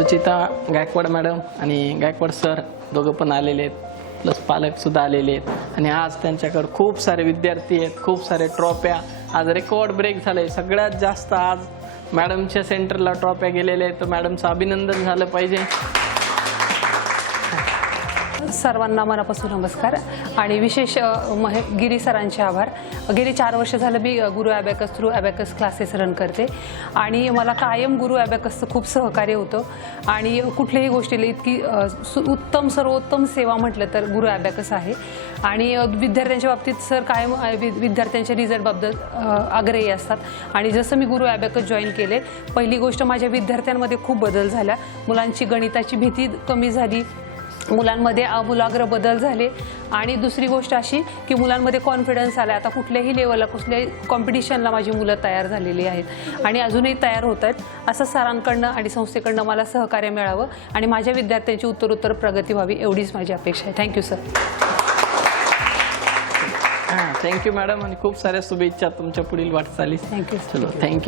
Suchita Gaikwad madam आणि Gaikwad sir दोघं पण आलेले आहेत, प्लस पालक सुद्धा आलेले आहेत आणि आज त्यांच्याकडे खूप सारे विद्यार्थी आहेत, खूप सारे ट्रॉफ्या. आज रेकॉर्ड ब्रेक झाले. सगळ्यात जास्त आज मॅडमच्या सेंटरला ट्रॉफ्या गेलेल्या आहेत, तर मॅडमचं अभिनंदन झालं पाहिजे. सर्वांना मनापासून नमस्कार आणि विशेष गिरी सरांचे आभार. गेली 4 वर्ष झालं मी गुरु abacus through abacus classes run करते आणि मला कायम गुरु ॲबॅकसचं खूप सहकार्य होतं आणि कुठल्याही गोष्टीला इतकी उत्तम सर्वोत्तम सेवा म्हटलं तर गुरु ॲबॅकस आहे. आणि विद्यार्थ्यांच्या बाबतीत सर कायम विद्यार्थ्यांच्या रिझल्टबाबत आग्रही असतात आणि जसं मी गुरु ॲबॅकस जॉईन केले, पहिली गोष्ट माझ्या विद्यार्थ्यांमध्ये खूप बदल झाला. मुलांची गणिताची भीती कमी झाली, मुलांमध्ये आमूलाग्र बदल झाले आणि दुसरी गोष्ट अशी की मुलांमध्ये कॉन्फिडन्स आला. आता कुठल्याही लेवलला कुठल्याही कॉम्पिटिशनला माझी मुलं तयार झालेली आहेत आणि अजूनही तयार होत आहेत. असं सरांकडनं आणि संस्थेकडनं मला सहकार्य मिळावं आणि माझ्या विद्यार्थ्यांची उत्तरोत्तर प्रगती व्हावी एवढीच माझी अपेक्षा आहे. Thank you sir. थँक्यू मॅडम आणि खूप साऱ्या शुभेच्छा तुमच्या पुढील वाटचालीस. थँक्यू. चलो थँक्यू.